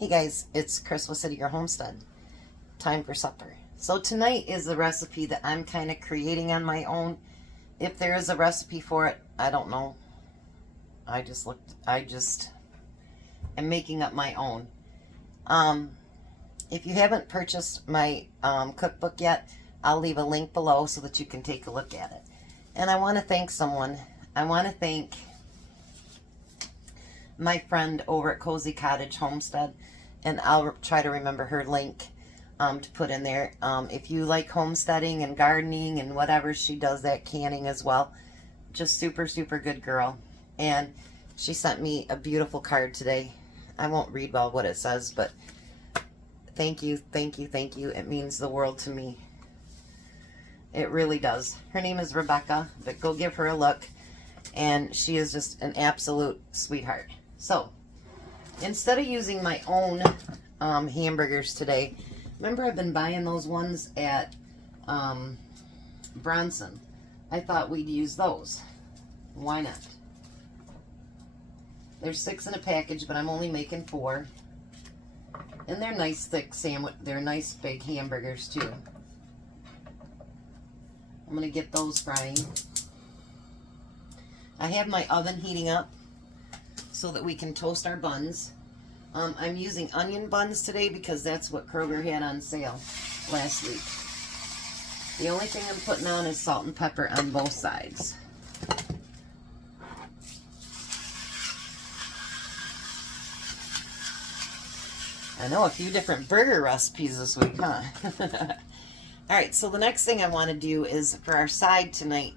Hey guys, it's Kris with City Your Homestead. Time for supper. So tonight is a recipe that I'm kind of creating on my own. If there is a recipe for it, I don't know. I just am making up my own. If you haven't purchased my cookbook yet, I'll leave a link below so that you can take a look at it. And I want to thank someone. I want to thank my friend over at Cozy Cottage Homestead, and I'll try to remember her link to put in there. If you like homesteading and gardening and whatever, she does that canning as well. Just super, super good girl. And she sent me a beautiful card today. I won't read well what it says, but thank you, thank you, thank you. It means the world to me. It really does. Her name is Rebecca, but go give her a look. And she is just an absolute sweetheart. So, instead of using my own hamburgers today, remember I've been buying those ones at Bronson. I thought we'd use those. Why not? There's 6 in a package, but I'm only making 4. And they're nice thick sandwich. They're nice big hamburgers too. I'm going to get those frying. I have my oven heating up so that we can toast our buns. I'm using onion buns today because that's what Kroger had on sale last week. The only thing I'm putting on is salt and pepper on both sides. I know a few different burger recipes this week, huh? Alright, so the next thing I want to do is for our side tonight,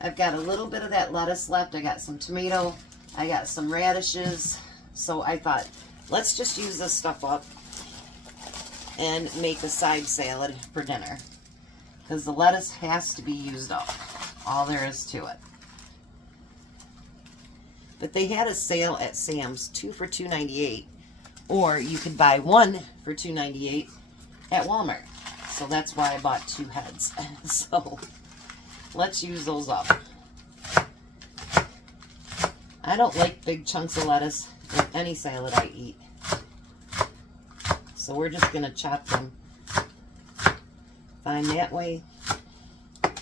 I've got a little bit of that lettuce left. I got some tomato. I got some radishes. So I thought, let's just use this stuff up and make a side salad for dinner. Because the lettuce has to be used up. All there is to it. But they had a sale at Sam's, 2 for $2.98. Or you could buy 1 for $2.98 at Walmart. So that's why I bought 2 heads. So let's use those up. I don't like big chunks of lettuce in any salad I eat. So we're just going to chop them fine that way. And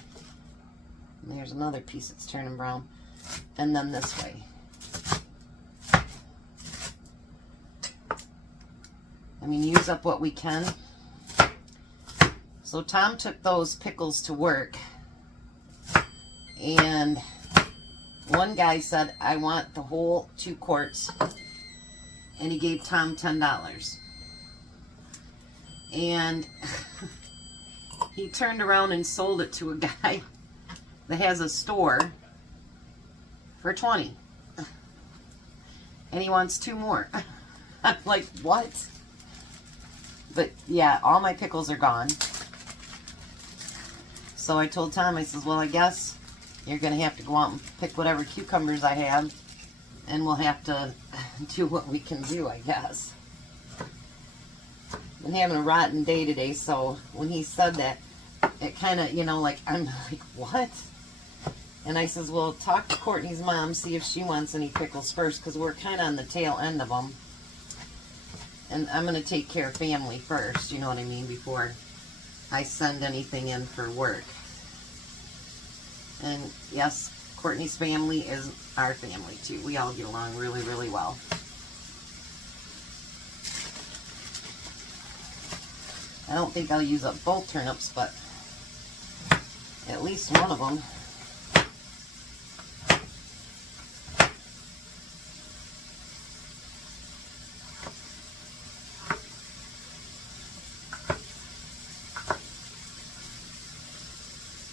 there's another piece that's turning brown. And then this way. I mean, use up what we can. So Tom took those pickles to work. And one guy said, I want the whole 2 quarts. And he gave Tom $10. And he turned around and sold it to a guy that has a store for $20. And he wants 2 more. I'm like, what? But yeah, all my pickles are gone. So I told Tom, I says, well, I guess you're going to have to go out and pick whatever cucumbers I have, and we'll have to do what we can do, I guess. Been having a rotten day today, so when he said that, it kind of, you know, like, I'm like, what? And I says, well, talk to Courtney's mom, see if she wants any pickles first, because we're kind of on the tail end of them. And I'm going to take care of family first, you know what I mean, before I send anything in for work. And yes, Courtney's family is our family too. We all get along really, really well. I don't think I'll use up both turnips, but at least one of them.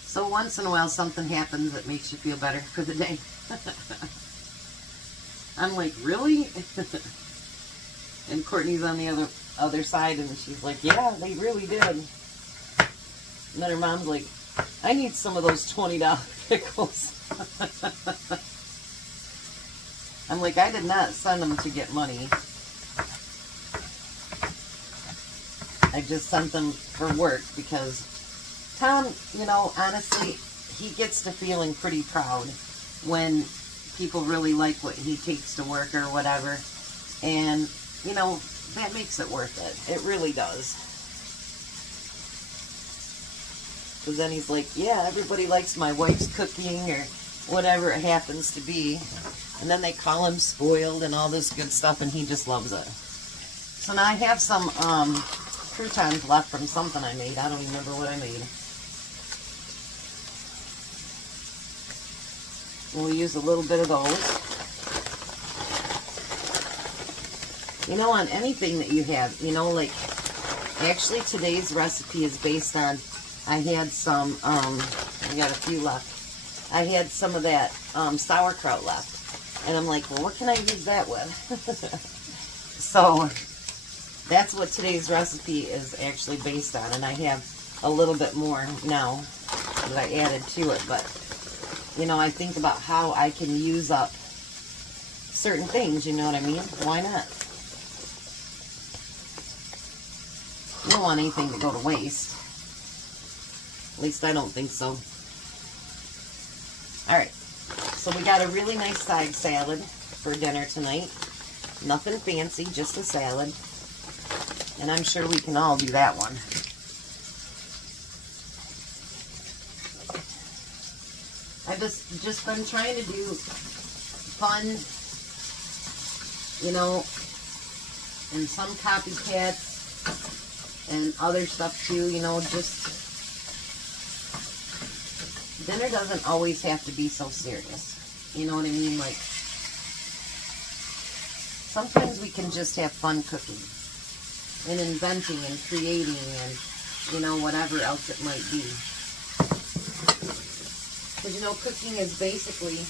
So once in a while something happens that makes you feel better for the day. I'm like, really? And Courtney's on the other side, and she's like, yeah, they really did. And then her mom's like, I need some of those $20 pickles. I'm like, I did not send them to get money. I just sent them for work because Tom, you know, honestly, he gets to feeling pretty proud when people really like what he takes to work or whatever. And, you know, that makes it worth it. It really does. Because then he's like, yeah, everybody likes my wife's cooking or whatever it happens to be. And then they call him spoiled and all this good stuff, and he just loves it. So now I have some croutons left from something I made. I don't even remember what I made. We'll use a little bit of those. You know, on anything that you have, you know, like, actually today's recipe is based on, I had some, I got a few left. I had some of that sauerkraut left. And I'm like, well, what can I use that with? So, that's what today's recipe is actually based on. And I have a little bit more now that I added to it. But, you know, I think about how I can use up certain things, you know what I mean? Why not? You don't want anything to go to waste. At least I don't think so. Alright, so we got a really nice side salad for dinner tonight. Nothing fancy, just a salad. And I'm sure we can all do that one. I've just been trying to do fun, you know, and some copycats and other stuff too, you know, just, dinner doesn't always have to be so serious. You know what I mean? Like, sometimes we can just have fun cooking and inventing and creating and, you know, whatever else it might be. Because, you know, cooking is basically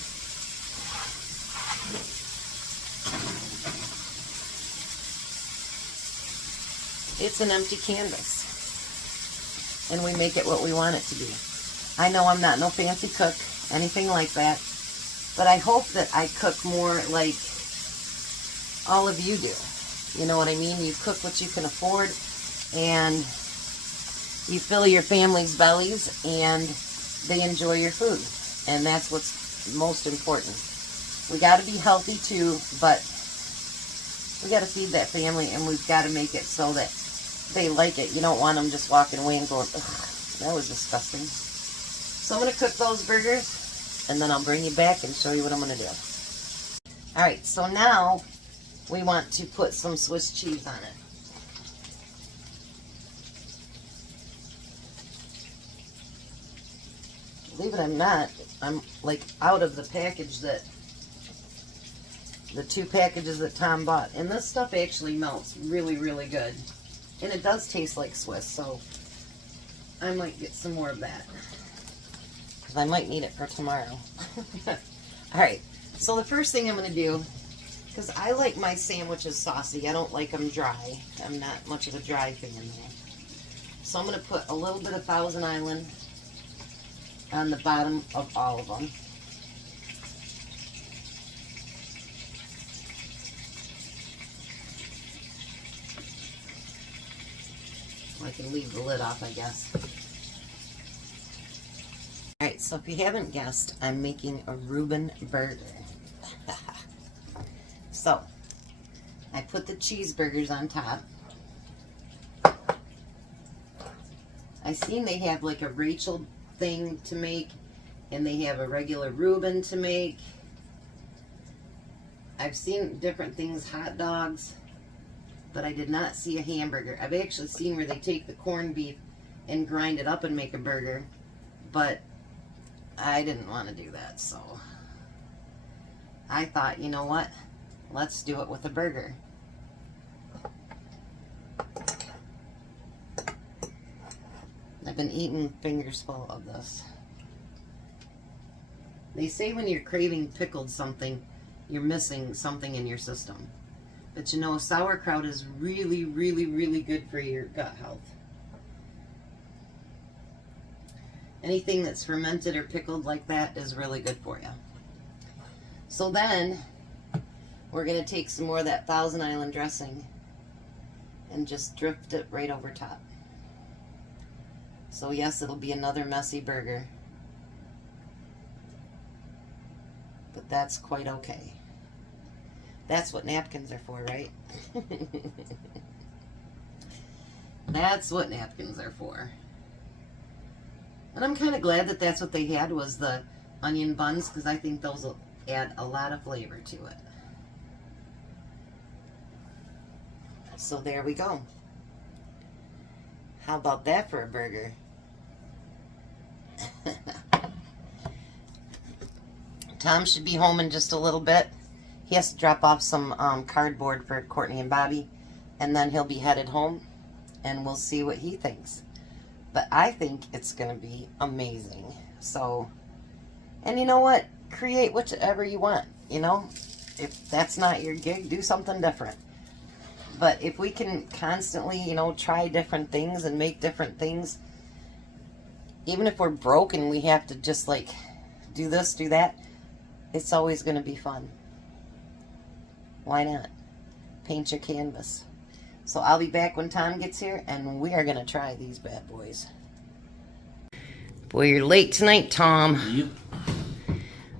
it's an empty canvas. And we make it what we want it to be. I know I'm not no fancy cook, anything like that. But I hope that I cook more like all of you do. You know what I mean? You cook what you can afford, and you fill your family's bellies, and they enjoy your food. And that's what's most important. We got to be healthy too, but we got to feed that family, and we've got to make it so that they like it. You don't want them just walking away and going, ugh, that was disgusting. So I'm going to cook those burgers, and then I'll bring you back and show you what I'm going to do. Alright, so now we want to put some Swiss cheese on it. Believe it or not, I'm like out of the package that, the 2 packages that Tom bought. And this stuff actually melts really, really good. And it does taste like Swiss, so I might get some more of that. Because I might need it for tomorrow. Alright, so the first thing I'm going to do, because I like my sandwiches saucy. I don't like them dry. I'm not much of a dry fan there. So I'm going to put a little bit of Thousand Island on the bottom of all of them. I can leave the lid off, I guess. Alright, so if you haven't guessed, I'm making a Reuben burger. So, I put the cheeseburgers on top. I seen they have like a Rachel thing to make, and they have a regular Reuben to make. I've seen different things, hot dogs, but I did not see a hamburger. I've actually seen where they take the corned beef and grind it up and make a burger, but I didn't want to do that, so I thought, you know what? Let's do it with a burger. I've been eating fingers full of this. They say when you're craving pickled something, you're missing something in your system. But you know, sauerkraut is really, really, really good for your gut health. Anything that's fermented or pickled like that is really good for you. So then, we're going to take some more of that Thousand Island dressing and just drift it right over top. So yes, it'll be another messy burger, but that's quite okay. That's what napkins are for, right? That's what napkins are for. And I'm kind of glad that that's what they had, was the onion buns, because I think those will add a lot of flavor to it. So there we go. How about that for a burger? Tom should be home in just a little bit. He has to drop off some cardboard for Courtney and Bobby, and then he'll be headed home, and we'll see what he thinks. But I think it's going to be amazing. So, and you know what? Create whichever you want, you know? If that's not your gig, do something different. But if we can constantly, you know, try different things and make different things, even if we're broke and we have to just, like, do this, do that, it's always going to be fun. Why not? Paint your canvas. So I'll be back when Tom gets here, and we are going to try these bad boys. Boy, you're late tonight, Tom. Yep.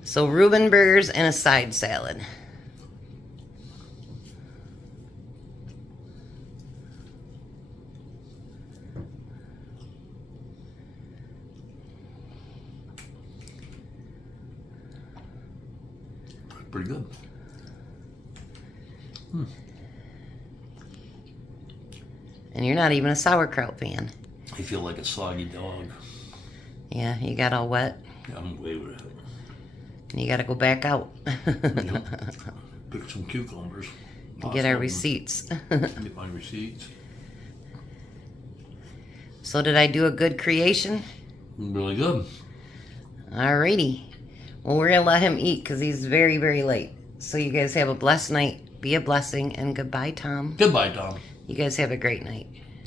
So Reuben burgers and a side salad. Pretty good. And you're not even a sauerkraut fan. I feel like a soggy dog. Yeah, you got all wet. Yeah, I'm way with it. And you got to go back out. Yep. Pick some cucumbers. Get our receipts. Get my receipts. So did I do a good creation? Really good. Alrighty. Well, we're going to let him eat because he's very, very late. So you guys have a blessed night. Be a blessing. And goodbye, Tom. Goodbye, Tom. You guys have a great night.